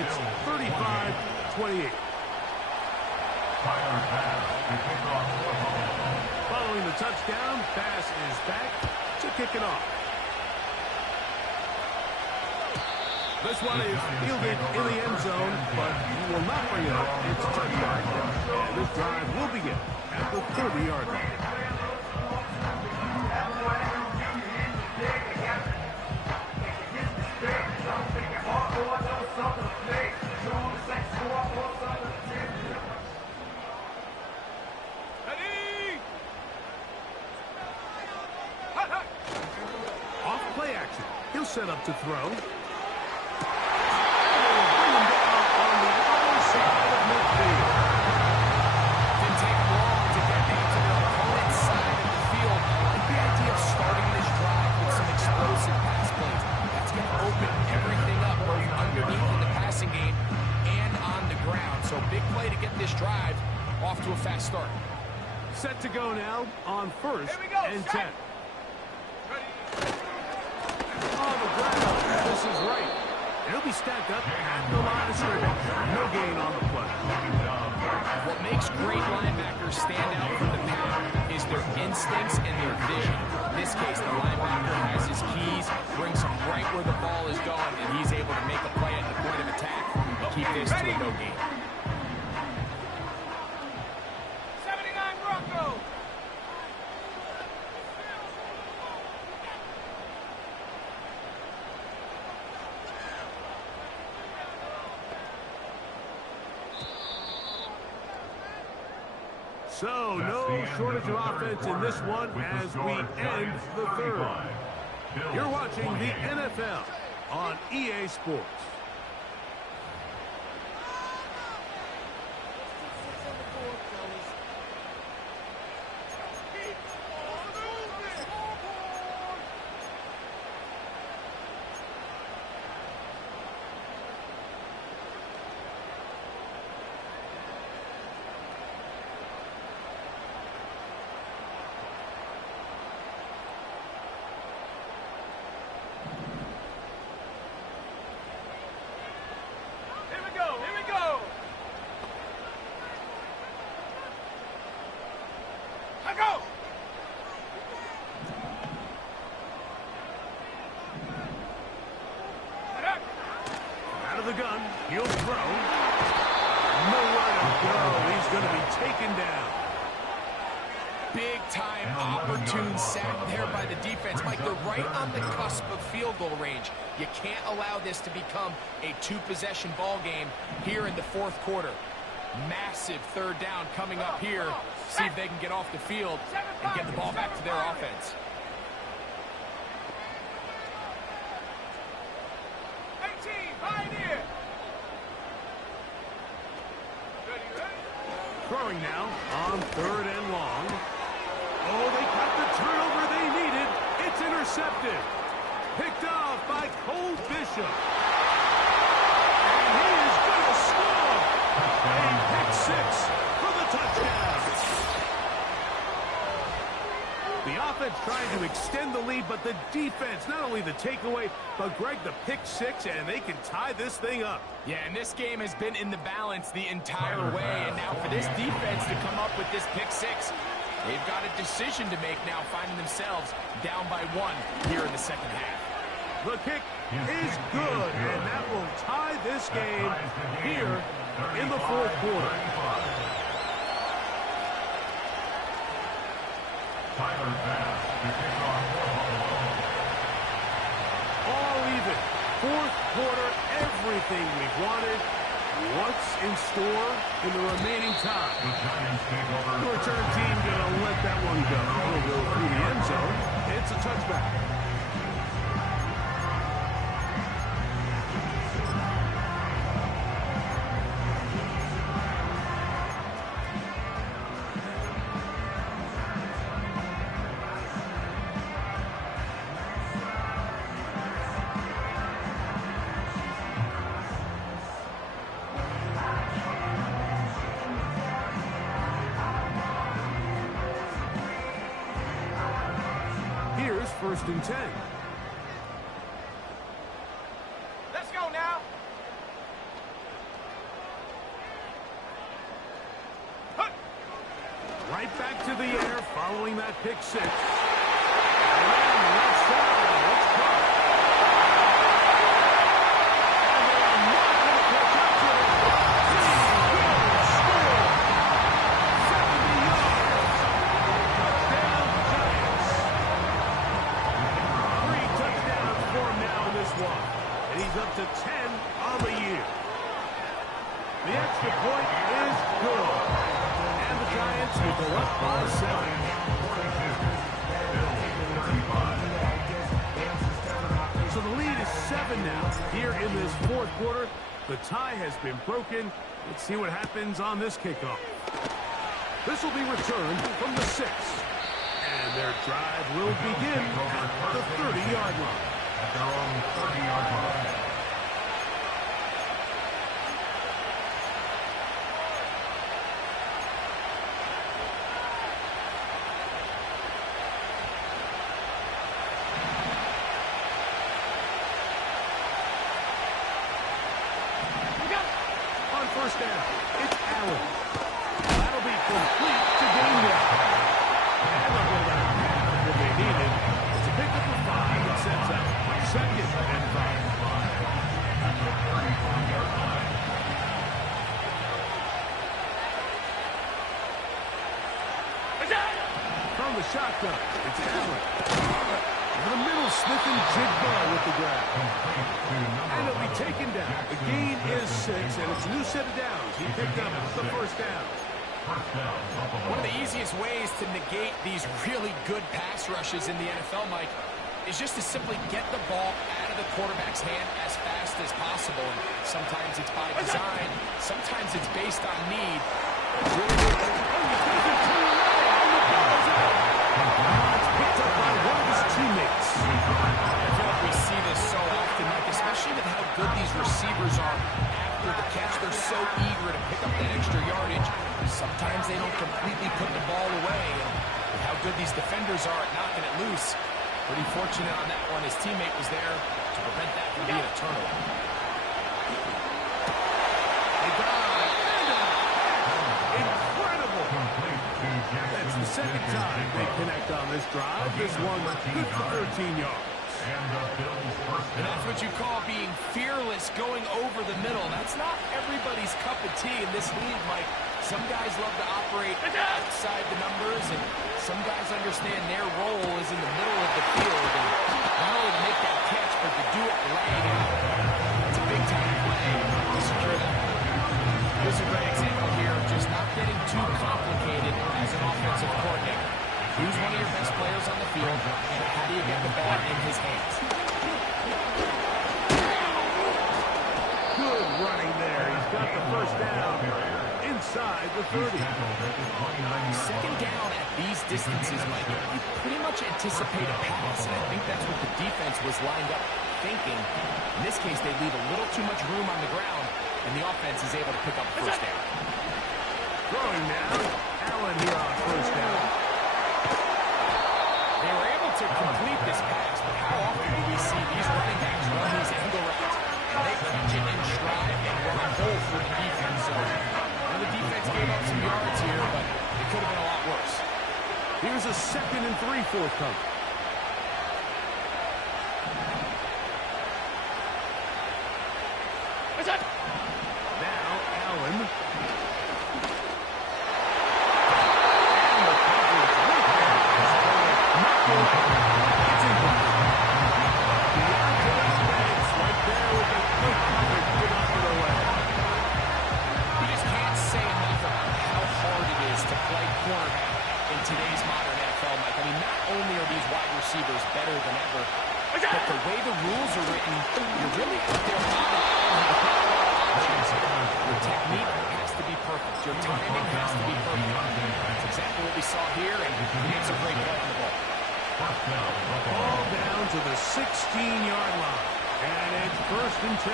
It's 35-28. Tyler pass to kick off the ball. Following the touchdown, pass is back to kick it off. This one is fielded in the end zone, but he will not bring it up. It's touchdown. And this drive will begin at the 30-yard line. Off play action. He'll set up to throw. And they will bring him down on the other side of midfield. Didn't take him long to get down to their opponent's side of the field. I like the idea of starting this drive with some explosive pass plays. That's going to open everything up, both underneath in the passing game and on the ground. So big play to get this drive off to a fast start. Set to go now on first and 10. On the ground. This is right. He'll be stacked up at the line of scrimmage. No gain on the play. What makes great linebackers stand out from the pack is their instincts and their vision. In this case, the linebacker has his keys, brings him right where the ball is going, and he's able to make a play at the point of attack and keep this to a no gain. 79 Bronco. So, no shortage of offense in this one as we end the third. You're watching the NFL on EA Sports. the gun. He'll throw. Nowhere to go. He's going to be taken down. Big-time opportune sack there by the defense. Mike, they're right on the cusp of field goal range. You can't allow this to become a two-possession ball game here in the fourth quarter. Massive third down coming up here. See if they can get off the field and get the ball back to their offense. 18, pioneer. Throwing now on third and long. Oh, they got the turnover they needed. It's intercepted. Picked off by Cole Bishop. And he is going to score. A pick six for the touchdown. The offense trying to extend the lead, but the defense, not only the takeaway, but Greg, the pick six, and they can tie this thing up. Yeah, and this game has been in the balance the entire way, and now for this defense to come up with this pick six, they've got a decision to make now, finding themselves down by one here in the second half. The kick is good, and that will tie this game here in the fourth quarter. All even. Fourth quarter, everything we've wanted. What's in store in the remaining time? The return team going to let that one go. It'll go through the end zone. It's a touchback. First and 10. Let's go now. Right back to the air following that pick six. And then left side. Let's go. And they are not going to catch up to it. He will score. 70 yards. Touchdown Giants. 3 touchdowns for him now in this one. And he's up to 10 on the year. The extra point is good. And the Giants will go up by 7. So the lead is 7 now. Here in this fourth quarter, the tie has been broken. Let's see what happens on this kickoff. This will be returned from the 6. And their drive will begin at the 30-yard line. At their own 30-yard line. First down, it's Allen. That'll be complete to Gainwell. And they'll get about half of what they needed. It's a pickup of 5 and sets up second and 5. From the shotgun, it's Allen. Over the middle, Smith and Jigba with the grab. And it'll be taken down. The gain is 6, and it's a new set of downs. He picked up the first down. One of the easiest ways to negate these really good pass rushes in the NFL, Mike, is just to simply get the ball out of the quarterback's hand as fast as possible. And sometimes it's by design, sometimes it's based on need. It's really good. It's picked up by one of his teammates. I feel like we see this so often, Mike, especially with how good these receivers are after the catch. They're so eager to pick up that extra yardage. Sometimes they don't completely put the ball away. And with how good these defenders are at knocking it loose, pretty fortunate on that one. His teammate was there to prevent that from being a turnover. They got incredible. That's the second time they connect on this drive. This one good for 13 yards. And the Bills first And down. that's what you call being fearless, going over the middle. That's not everybody's cup of tea in this league, Mike. Some guys love to operate outside the numbers, and some guys understand their role is in the middle of the field. And not only to make that catch, but to do it laying out. It's a big-time play to secure that. Here's a great example here of just not getting too complicated as an offensive coordinator. Who's one of your best players on the field, and how do you get the ball in his hands? Good running there. He's got the first down inside the 30. Second down at these distances, Mike, you pretty much anticipate a pass, and I think that's what the defense was lined up thinking. In this case, they leave a little too much room on the ground, and the offense is able to pick up first down. Throwing now. Allen here on first down. They were able to complete this pass, but how often do we see these running backs run these angle routes? They catch it in stride and run a hole for the defense. So the defense gave up some yards here, but it could have been a lot worse. Here's a 2nd and 3 forthcoming. Now Allen. And the coverage right there. It's incomplete. Right there with the good coverage to knock it away. You just can't say enough about how hard it is to play cornerback in today's modern NFL, Mike. I mean, not only are these wide receivers better than ever, but the way the rules are written, you're really out there on the line with not a lot of options. Your technique has to be perfect. Your timing has to be perfect. That's exactly what we saw here, and he makes a great play on the ball. Ball down to the 16-yard line. And it's 1st and 10.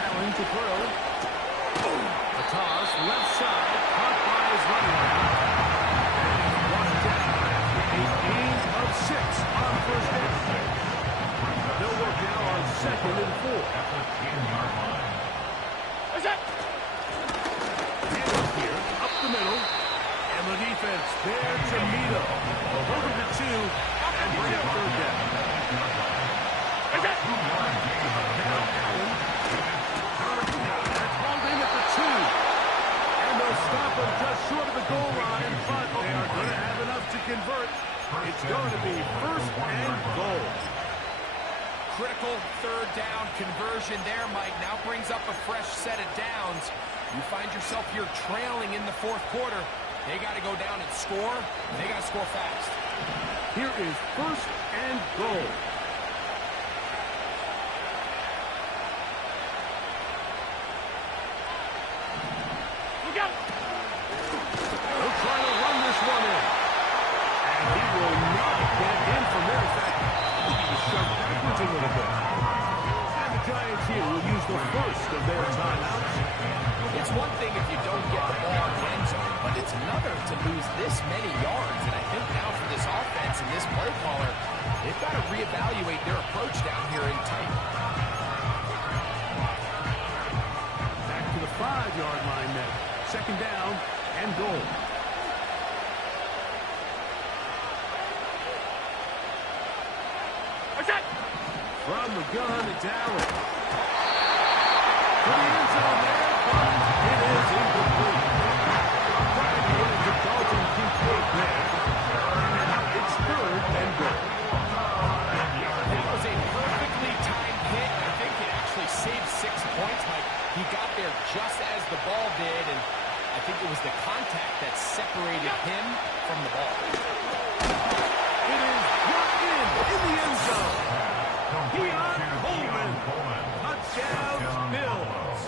Allen to throw. A toss, left side, caught by his running back. And one down after a gain of 6 on first down. They'll work now on 2nd and 4. And up here, up the middle. And the defense there to meet him. Over the 2 and bring up 3rd down. Now Allen. That's hauled in at the 2. And they'll stop him just short of the goal line, but they are going to have enough to convert. It's going to be 1st and goal. Critical 3rd down conversion there, Mike. Now brings up a fresh set of downs. You find yourself here trailing in the 4th quarter. They got to go down and score. They got to score fast. Here is 1st and goal. They'll try to run this one in. And he will not get in from there. In fact, he's shoved backwards a little bit. And the Giants here will use the first of their timeouts. It's one thing if you don't get the ball in the end zone, but it's another to lose this many yards. And I think now for this offense and this play caller, they've got to reevaluate their approach down here in tight. Back to the 5-yard line now. 2nd down and goal. From the gun, it's Allen. To the end zone there, but it is incomplete. Trying to get into Dalton Kincaid there. And it's 3rd and goal. That was a perfectly timed hit. I think it actually saved 6 points, Mike. He got there just as the ball did, and I think it was the contact that separated him from the ball. It is brought in the end zone. Keon Coleman. Touchdown, Bills.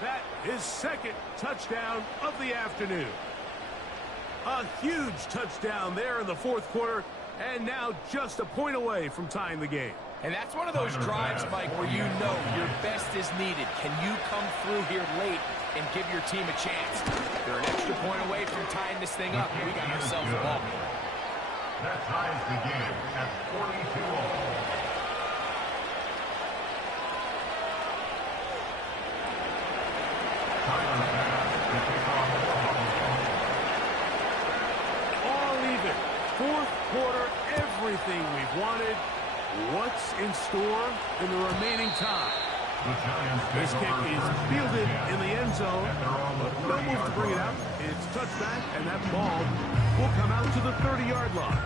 That is 2nd touchdown of the afternoon. A huge touchdown there in the 4th quarter, and now just a point away from tying the game. And that's one of those drives, Mike, where you know your best is needed. Can you come through here late and give your team a chance? They're an extra point away from tying this thing up. We got ourselves a ball game. That ties the game at 42-all. quarter, everything we've wanted. What's in store in the remaining time? This kick is fielded in the end zone. No move to bring it out. It's touchback, and that ball will come out to the 30-yard line.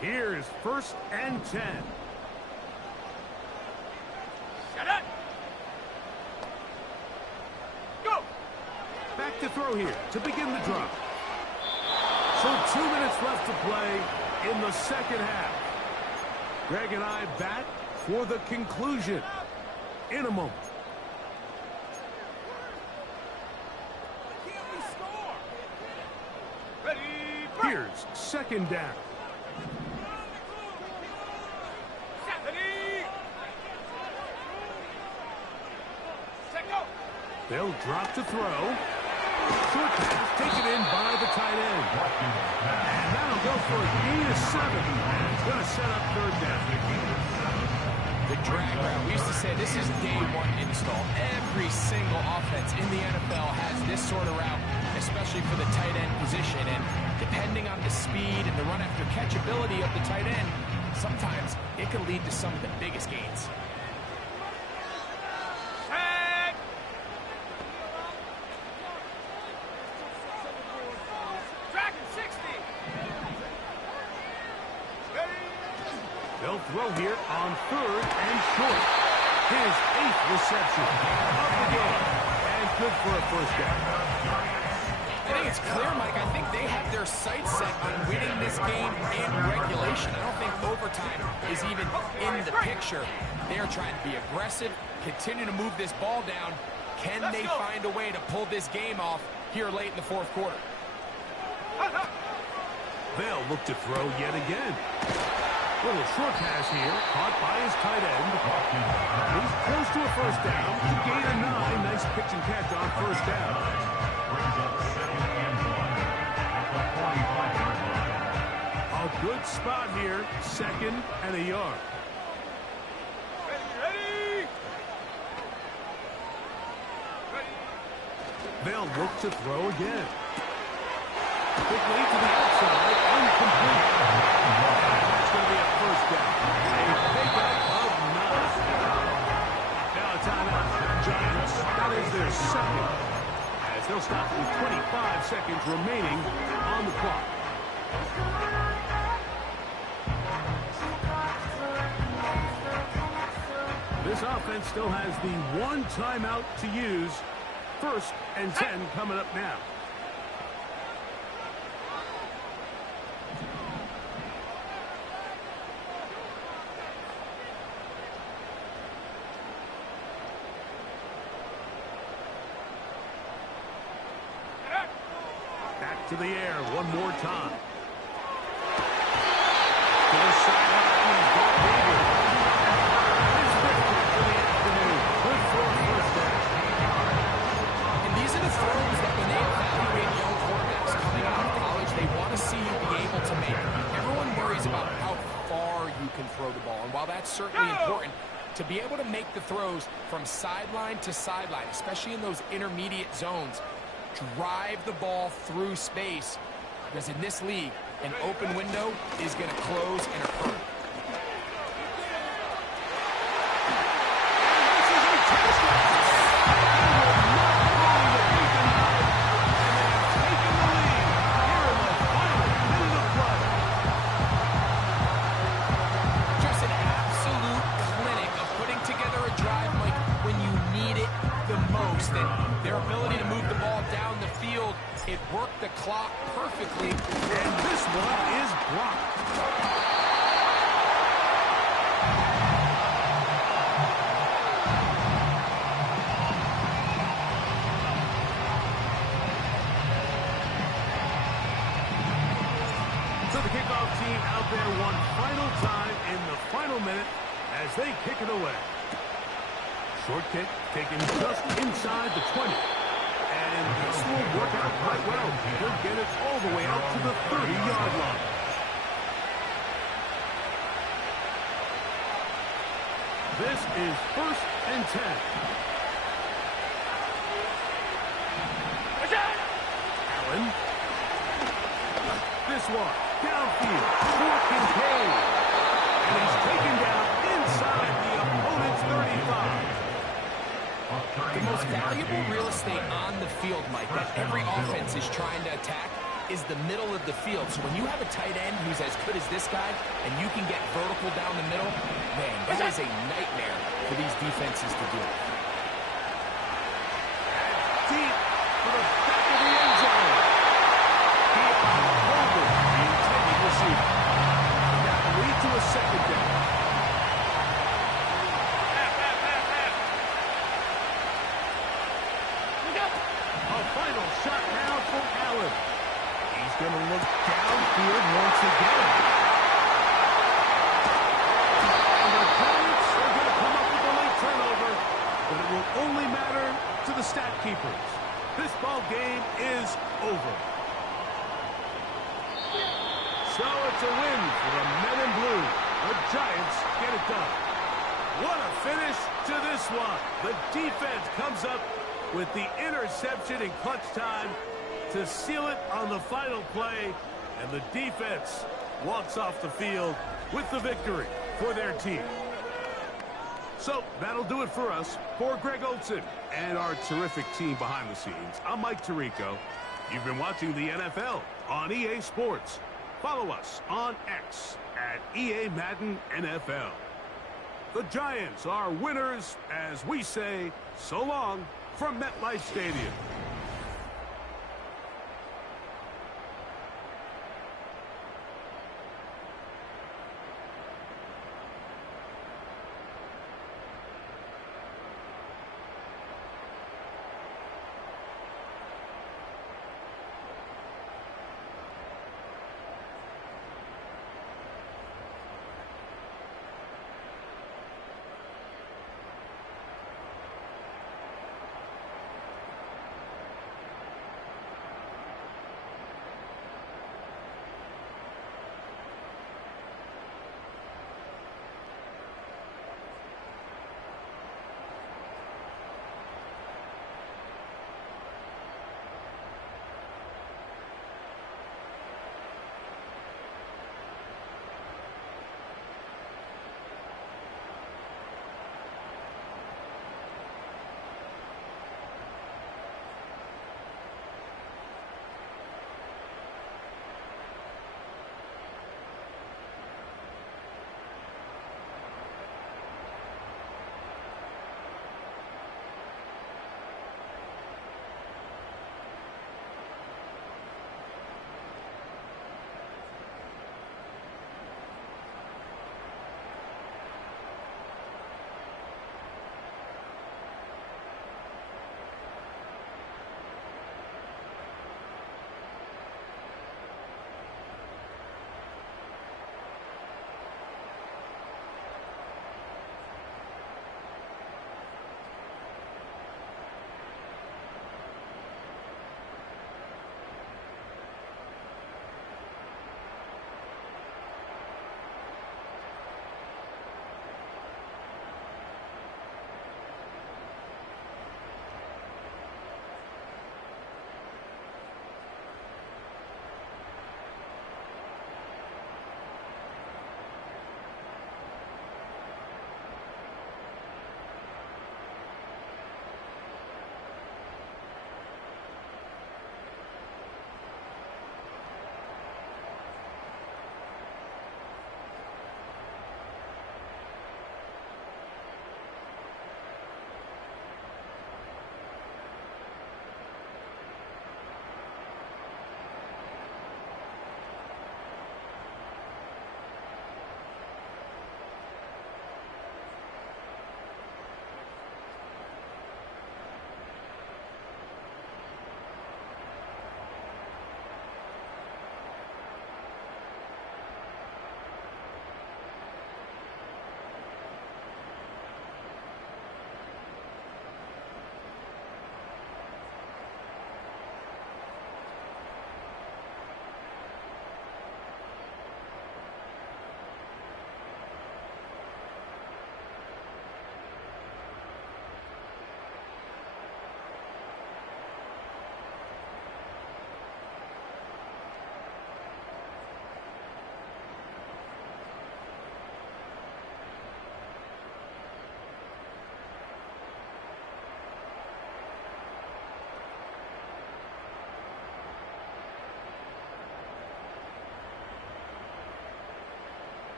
Here's 1st and 10. Set up. Go. Back to throw here to begin the drive. So 2 minutes left to play in the second half. Greg and I back for the conclusion in a moment. Can't we score? Ready. Here's 2nd down. They'll drop to throw. Short pass taken in by the tight end. And that'll go for a gain of 7. And it's going to set up 3rd down. The drag route. We used to say this is day one install. Every single offense in the NFL has this sort of route, especially for the tight end position. And depending on the speed and the run after catch ability of the tight end, sometimes it can lead to some of the biggest gains. They'll throw here on 3rd and short. His 8th reception of the game. And good for a 1st down. I think it's clear, Mike. I think they have their sights set on winning this game in regulation. I don't think overtime is even in the picture. They're trying to be aggressive, continue to move this ball down. Can they find a way to pull this game off here late in the 4th quarter? They'll look to throw yet again. Little short pass here, caught by his tight end. He's close to a 1st down. Gain of 9. Nice pitch and catch on 1st down. A good spot here, 2nd and a yard. Ready. They'll look to throw again. Quickly to the outside, incomplete. It's going to be a 1st down. A pickup of 9. Now a timeout for the Giants. That is their 2nd. As they'll stop with 25 seconds remaining on the clock. This offense still has the 1 timeout to use. 1st and 10 coming up now. Back to the air one more time. To the sideline, he's got David. His 5th catch of the afternoon. Good for a 1st down. And these are the throws that when they evaluate young quarterbacks coming out of college, they want to see you be able to make. Everyone worries about how far you can throw the ball. And while that's certainly important, to be able to make the throws from sideline to sideline, especially in those intermediate zones, drive the ball through space, because in this league, an open window is going to close and occur. Just an absolute clinic of putting together a drive, Mike, when you need it the most. And their ability to move the ball down the field, it worked the clock perfectly. And this one is blocked. The So the kickoff team out there one final time in the final minute as they kick it away. Short kick taken just inside the 20. And this will work out quite well. He'll get it all the way out to the 30-yard line. This is 1st and 10. Allen. This one, downfield, for Kincaid. And he's taken down inside the opponent's 35. The most valuable real estate on the field, Mike, that every offense is trying to attack is the middle of the field. So when you have a tight end who's as good as this guy and you can get vertical down the middle, man, that is a nightmare for these defenses to do. Deep for the back of the end zone. He over the intended receiver. Now lead to a second down. A final shot now for Allen. He's going to look downfield once again. And the Giants are going to come up with a late turnover, but it will only matter to the stat keepers. This ball game is over. So it's a win for the men in blue. The Giants get it done. What a finish to this one. The defense comes up with the interception in clutch time to seal it on the final play, and the defense walks off the field with the victory for their team. So that'll do it for us. For Greg Olsen and our terrific team behind the scenes, I'm Mike Tirico. You've been watching the NFL on EA Sports. Follow us on X at EA Madden NFL. The Giants are winners as we say so long from MetLife Stadium.